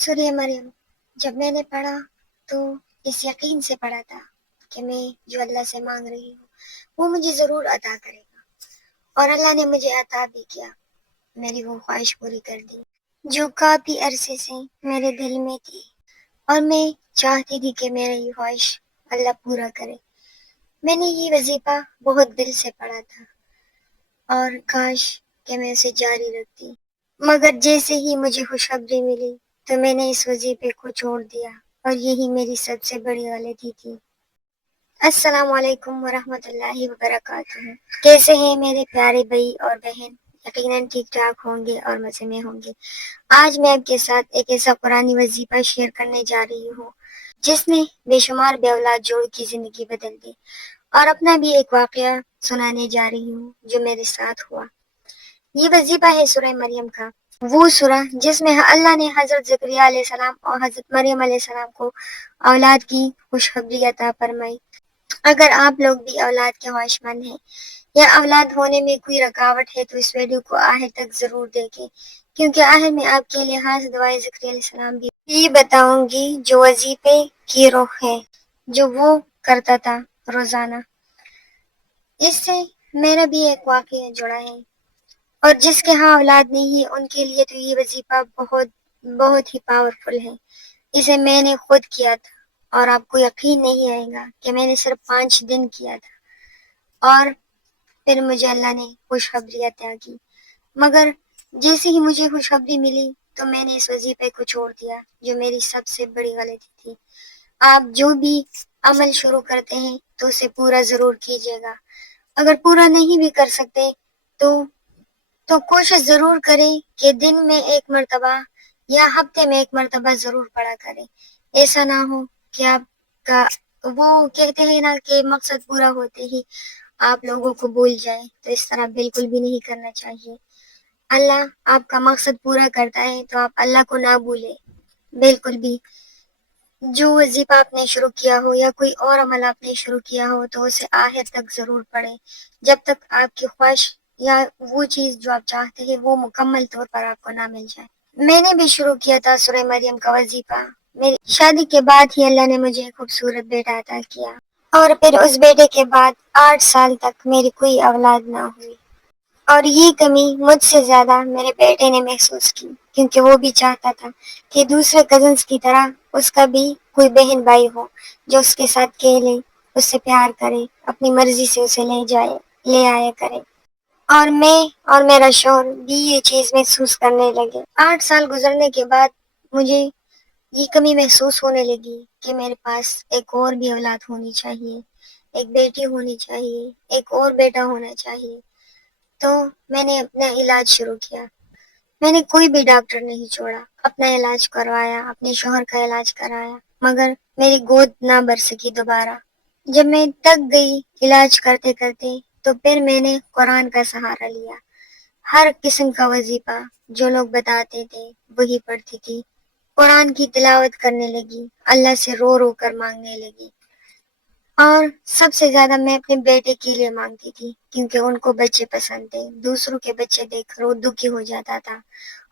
سورہ مریم جب میں نے پڑھا تو اس یقین سے پڑھا تھا کہ میں جو اللہ سے مانگ رہی ہوں وہ مجھے ضرور عطا کرے گا، اور اللہ نے مجھے عطا بھی کیا، میری وہ خواہش پوری کر دی جو کافی عرصے سے میرے دل میں تھی، اور میں چاہتی تھی کہ میری یہ خواہش اللہ پورا کرے۔ میں نے یہ وظیفہ بہت دل سے پڑھا تھا اور کاش کہ میں اسے جاری رکھتی، مگر جیسے ہی مجھے خوشخبری ملی تو میں نے اس وظیفے کو چھوڑ دیا، اور یہی میری سب سے بڑی غلطی تھی۔ السلام علیکم ورحمۃ اللہ وبرکاتہ۔ کیسے ہیں میرے پیارے بھائی اور بہن؟ یقیناً ٹھیک ٹھاک ہوں گے اور مزے میں ہوں گے۔ آج میں آپ کے ساتھ ایک ایسا قرآنی وظیفہ شیئر کرنے جا رہی ہوں جس نے بے شمار بے اولاد جوڑ کی زندگی بدل دی، اور اپنا بھی ایک واقعہ سنانے جا رہی ہوں جو میرے ساتھ ہوا۔ یہ وظیفہ ہے سورہ مریم کا، وہ سورہ جس میں اللہ نے حضرت زکریا علیہ السلام اور حضرت مریم علیہ السلام کو اولاد کی خوشخبری عطا فرمائی۔ اگر آپ لوگ بھی اولاد کے خواہش مند ہیں یا اولاد ہونے میں کوئی رکاوٹ ہے تو اس ویڈیو کو آخر تک ضرور دیکھیں، کیونکہ آخر میں آپ کے لیے خاص دعائیں زکریا علیہ السلام بھی بتاؤں گی جو وظیفے کی روح ہے جو وہ کرتا تھا روزانہ۔ اس سے میرا بھی ایک واقعہ جڑا ہے، اور جس کے ہاں اولاد نہیں ہے ان کے لیے تو یہ وظیفہ بہت بہت ہی پاورفل ہے۔ اسے میں نے خود کیا تھا، اور آپ کو یقین نہیں آئے گا کہ میں نے صرف 5 دن کیا تھا، اور پھر مجھے اللہ نے خوشخبری عطا کی۔ مگر جیسے ہی مجھے خوشخبری ملی تو میں نے اس وظیفے کو چھوڑ دیا جو میری سب سے بڑی غلطی تھی۔ آپ جو بھی عمل شروع کرتے ہیں تو اسے پورا ضرور کیجیے گا۔ اگر پورا نہیں بھی کر سکتے تو کوشش ضرور کریں کہ دن میں ایک مرتبہ یا ہفتے میں ایک مرتبہ ضرور پڑھا کریں۔ ایسا نہ ہو کہ آپ کا وہ کہتے ہیں نا کہ مقصد پورا ہوتے ہی آپ لوگوں کو بھول جائیں، تو اس طرح بالکل بھی نہیں کرنا چاہیے۔ اللہ آپ کا مقصد پورا کرتا ہے تو آپ اللہ کو نہ بھولیں بالکل بھی۔ جو وظیفہ آپ نے شروع کیا ہو یا کوئی اور عمل آپ نے شروع کیا ہو تو اسے آخر تک ضرور پڑھیں، جب تک آپ کی خواہش یا وہ چیز جو آپ چاہتے ہیں وہ مکمل طور پر آپ کو نہ مل جائے۔ میں نے بھی شروع کیا تھا سورہ مریم کا وظیفہ۔ میری شادی کے بعد ہی اللہ نے مجھے ایک خوبصورت بیٹا عطا کیا، اور پھر اس بیٹے کے بعد 8 سال تک میری کوئی اولاد نہ ہوئی، اور یہ کمی مجھ سے زیادہ میرے بیٹے نے محسوس کی، کیونکہ وہ بھی چاہتا تھا کہ دوسرے کزنز کی طرح اس کا بھی کوئی بہن بھائی ہو جو اس کے ساتھ کھیلے، اس سے پیار کرے، اپنی مرضی سے اسے لے آیا کرے۔ اور میں اور میرا شوہر بھی یہ چیز محسوس کرنے لگے۔ 8 سال گزرنے کے بعد مجھے یہ کمی محسوس ہونے لگی کہ میرے پاس ایک اور بھی اولاد ہونی چاہیے، ایک بیٹی ہونی چاہیے، ایک اور بیٹا ہونا چاہیے۔ تو میں نے اپنا علاج شروع کیا۔ میں نے کوئی بھی ڈاکٹر نہیں چھوڑا، اپنا علاج کروایا، اپنے شوہر کا علاج کرایا، مگر میری گود نہ بھر سکی دوبارہ۔ جب میں تک گئی علاج کرتے کرتے تو پھر میں نے قرآن کا سہارا لیا۔ ہر قسم کا وظیفہ جو لوگ بتاتے تھے وہی پڑھتی تھی، قرآن کی تلاوت کرنے لگی، اللہ سے رو رو کر مانگنے لگی، اور سب سے زیادہ میں اپنے بیٹے کے لیے مانگتی تھی، کیونکہ ان کو بچے پسند تھے۔ دوسروں کے بچے دیکھ کر وہ دکھی ہو جاتا تھا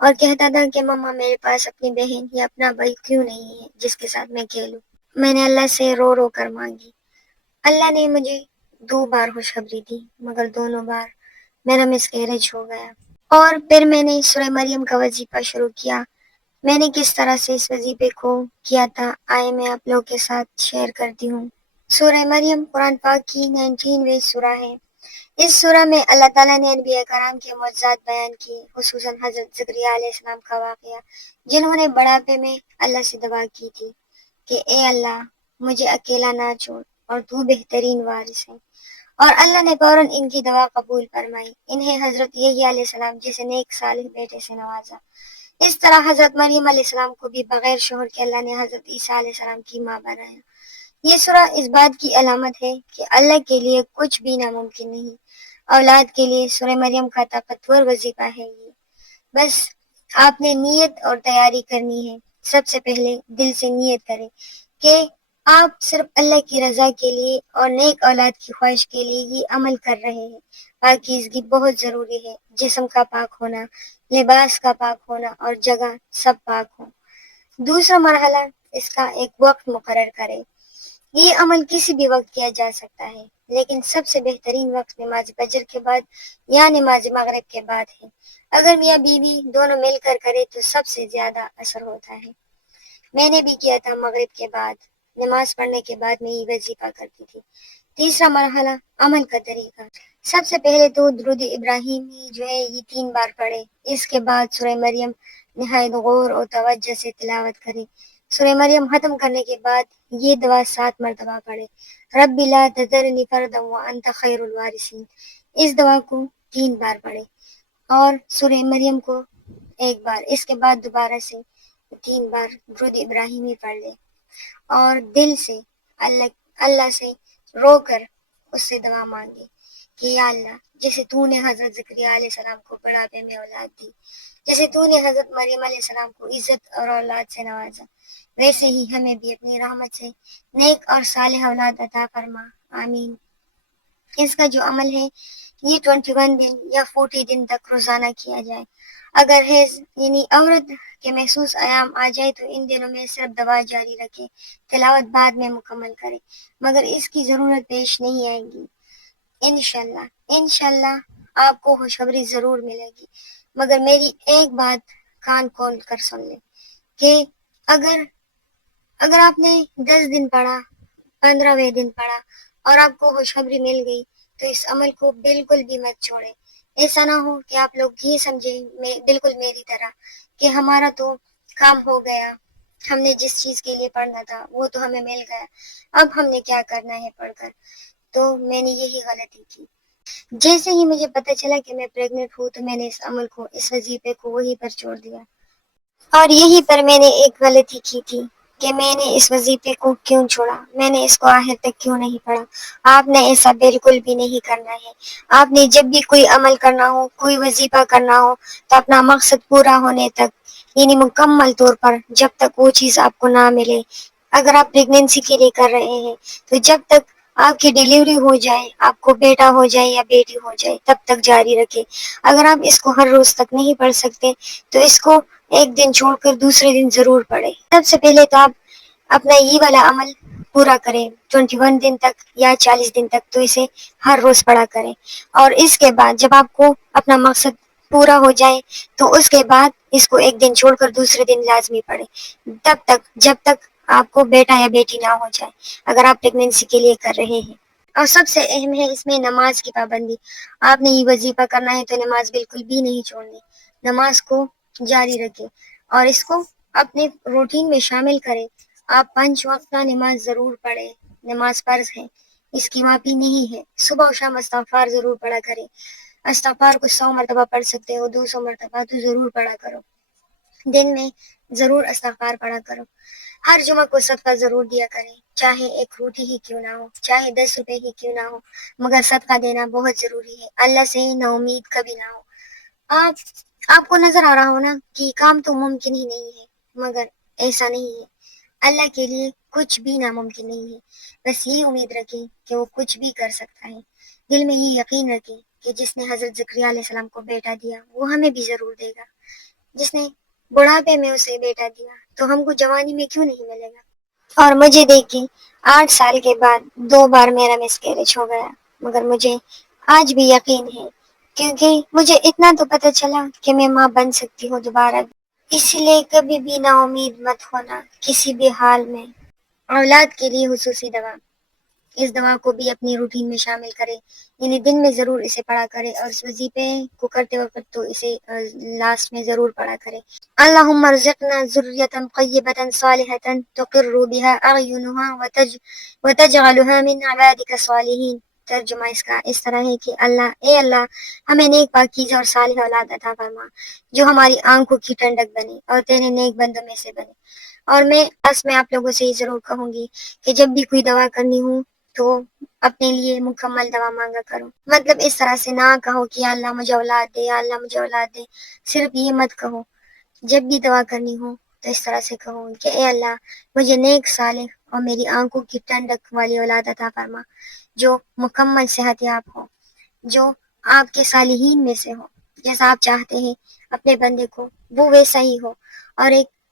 اور کہتا تھا کہ ماما میرے پاس اپنی بہن یا اپنا بھائی کیوں نہیں ہے جس کے ساتھ میں کھیلوں۔ میں نے اللہ سے رو رو کر مانگی۔ اللہ نے مجھے 2 بار خوشخبری دی، مگر دونوں بار میرا مسکیریج ہو گیا۔ اور پھر میں نے سورہ مریم کا وظیفہ شروع کیا۔ میں نے کس طرح سے اس وظیفے کو کیا تھا آئے میں آپ لوگ کے ساتھ شیئر کرتی ہوں۔ سورہ مریم قرآن پاک کی 19ویں سورہ ہے۔ اس سورہ میں اللہ تعالیٰ نے انبیاء کرام کے معجزات بیان کیے، خصوصاً حضرت زکریا علیہ السلام کا واقعہ، جنہوں نے بڑھاپے میں اللہ سے دعا کی تھی کہ اے اللہ مجھے اکیلا نہ چھوڑ، اور تو بہترین وارث ہے، اور اللہ نے فوراً ان کی دعا قبول فرمائی۔ انہیں حضرت یحییٰ علیہ السلام جیسے نیک صالح بیٹے سے نوازا۔ اس طرح حضرت مریم علیہ السلام کو بھی بغیر شوہر کے اللہ نے حضرت عیسیٰ علیہ السلام کی ماں بنایا۔ یہ سورہ اس بات کی علامت ہے کہ اللہ کے لیے کچھ بھی ناممکن نہیں۔ اولاد کے لیے سورہ مریم کا طاقتور وظیفہ ہے یہ۔ بس آپ نے نیت اور تیاری کرنی ہے۔ سب سے پہلے دل سے نیت کریں کہ آپ صرف اللہ کی رضا کے لیے اور نیک اولاد کی خواہش کے لیے یہ عمل کر رہے ہیں۔ پاکیزگی بہت ضروری ہے، جسم کا پاک ہونا، لباس کا پاک ہونا، اور جگہ سب پاک ہو۔ دوسرا مرحلہ اس کا ایک وقت مقرر کرے. یہ عمل کسی بھی وقت کیا جا سکتا ہے، لیکن سب سے بہترین وقت نماز فجر کے بعد یا نماز مغرب کے بعد ہے. اگر میاں بیوی دونوں مل کر کرے تو سب سے زیادہ اثر ہوتا ہے. میں نے بھی کیا تھا، مغرب کے بعد نماز پڑھنے کے بعد میں یہ وظیفہ کرتی تھی. تیسرا مرحلہ عمل کا طریقہ. سب سے پہلے تو درود ابراہیمی جو ہے یہ 3 بار پڑھے. اس کے بعد سورہ مریم نہایت غور اور توجہ سے تلاوت کرے. سورہ مریم ختم کرنے کے بعد یہ دعا 7 مرتبہ پڑھے. رب لا تذرنی فردا وانت خیر الوارثین. اس دعا کو 3 بار پڑھے اور سورہ مریم کو 1 بار. اس کے بعد دوبارہ سے 3 بار درود ابراہیمی پڑھ لے اور دل سے اللہ سے رو کر اس سے دعا مانگے کہ یا اللہ، جیسے تو نے حضرت زکریا علیہ السلام کو بڑھاپے میں اولاد دی، جیسے تو نے حضرت مریم علیہ السلام کو عزت اور اولاد سے نوازا، ویسے ہی ہمیں بھی اپنی رحمت سے نیک اور صالح اولاد عطا فرما. آمین. اس کا جو عمل ہے یہ 21 دن یا 40 دن تک روزانہ کیا جائے. اگر حیض یعنی عورت کے محسوس ایام آ جائے تو ان دنوں میں صرف دوا جاری رکھے، تلاوت بعد میں مکمل کرے، مگر اس کی ضرورت پیش نہیں آئے گی. انشاءاللہ آپ کو خوشخبری ضرور ملے گی. مگر میری ایک بات کان کھول کر سن لیں کہ اگر آپ نے 10 دن پڑھا، 15ویں دن پڑھا اور آپ کو خوشخبری مل گئی تو اس عمل کو بالکل بھی مت چھوڑیں. ایسا نہ ہو کہ آپ لوگ یہ سمجھیں بالکل میری طرح کہ ہمارا تو کام ہو گیا، ہم نے جس چیز کے لیے پڑھنا تھا وہ تو ہمیں مل گیا، اب ہم نے کیا کرنا ہے پڑھ کر. تو میں نے یہی غلطی کی. جیسے ہی مجھے پتہ چلا کہ میں پریگننٹ ہوں تو میں نے اس عمل کو، اس وظیفے کو وہیں پر چھوڑ دیا. اور یہیں پر میں نے ایک غلطی کی تھی کہ میں نے اس وظیفے کو کیوں چھوڑا، میں نے اس کو آخر تک کیوں نہیں پڑھا. آپ نے ایسا بالکل بھی نہیں کرنا ہے. آپ نے جب بھی کوئی عمل کرنا ہو، کوئی وظیفہ کرنا ہو تو اپنا مقصد پورا ہونے تک، یعنی مکمل طور پر جب تک وہ چیز آپ کو نہ ملے. اگر آپ پریگنینسی کے لیے کر رہے ہیں تو جب تک آپ کی ڈیلیوری ہو جائے، آپ کو بیٹا ہو جائے یا بیٹی ہو جائے، تب تک جاری رکھے. اگر آپ اس کو ہر روز تک نہیں پڑھ سکتے تو اس کو ایک دن چھوڑ کر دوسرے دن ضرور پڑھے. سب سے پہلے تو آپ اپنا یہ والا عمل پورا کریں 21 دن تک یا 40 دن تک، تو اسے ہر روز پڑھا کریں. اور اس کے بعد جب آپ کو اپنا مقصد پورا ہو جائے تو اس کے بعد اس کو ایک دن چھوڑ کر دوسرے دن لازمی پڑھیں، تب تک جب تک آپ کو بیٹا یا بیٹی نہ ہو جائے، اگر آپ پریگنینسی کے لیے کر رہے ہیں. اور سب سے اہم ہے اس میں نماز کی پابندی. آپ نے یہ وظیفہ کرنا ہے تو نماز بالکل بھی نہیں چھوڑنی. نماز کو جاری رکھے اور اس کو اپنے روٹین میں شامل کرے. آپ 5 وقتہ نماز ضرور پڑھیں. نماز فرض ہے، اس کی معافی نہیں ہے. صبح و شام استغفار ضرور پڑھا کرے. استغفار کو 100 مرتبہ پڑھ سکتے ہو، 200 مرتبہ تو ضرور پڑھا کرو. دن میں ضرور استغفار پڑھا کرو. ہر جمعہ کو صدقہ ضرور دیا کریں، چاہے ایک روٹی ہی کیوں نہ ہو، چاہے 10 روپے ہی کیوں نہ ہو، مگر صدقہ دینا بہت ضروری ہے. اللہ سے نا امید کبھی نہ ہو. آپ کو نظر آ رہا ہو نا کہ کام تو ممکن ہی نہیں ہے، مگر ایسا نہیں ہے. اللہ کے لیے کچھ بھی ناممکن نہیں ہے. بس یہ امید رکھیں کہ وہ کچھ بھی کر سکتا ہے. دل میں یہ یقین رکھیں کہ جس نے حضرت زکریا علیہ السلام کو بیٹا دیا وہ ہمیں بھی ضرور دے گا. جس نے بڑھاپے میں اسے بیٹا دیا تو ہم کو جوانی میں کیوں نہیں ملے گا. اور مجھے دیکھیں 8 سال کے بعد 2 بار میرا مسکیریج ہو گیا، مگر مجھے آج بھی یقین ہے کیونکہ مجھے اتنا تو پتہ چلا کہ میں ماں بن سکتی ہوں دوبارہ. اس لیے کبھی بھی نا امید مت ہونا کسی بھی حال میں. اولاد کے لیے خصوصی دعا. اس دعا کو بھی اپنی روٹین میں شامل کرے، یعنی دن میں ضرور اسے پڑھا کرے اور اس وظیفے کو کرتے وقت تو اسے لاسٹ میں ضرور پڑھا کرے. اللہم ارزقنا ذریۃ طیبۃ صالحۃ تقر بها اعینها وتجعلها من عبادک الصالحین. ترجمہ اس کا اس طرح ہے کہ اے اللہ ہمیں نیک پاکیزہ اور صالح اولاد عطا فرما جو ہماری آنکھوں کی ٹھنڈک بنے اور تیرے نیک بندوں میں سے بنے. اور میں آپ لوگوں سے یہ ضرور کہوں گی کہ جب بھی کوئی دعا کرنی ہو تو اپنے لیے مکمل دعا مانگا کرو. مطلب اس طرح سے نہ کہو کہ یا اللہ مجھے اولاد دے، یا اللہ مجھے اولاد دے. صرف یہ مت کہو. جب بھی دعا کرنی ہو تو اس طرح سے کہو کہ اے اللہ مجھے نیک صالح اور میری آنکھوں کی ٹھنڈک والی اولاد عطا فرما جو مکمل صحت یاب ہو، جو آپ کے صالحین میں سے ہو، جیسا آپ چاہتے ہیں اپنے بندے کو وہ ویسا ہی ہو، اور ایک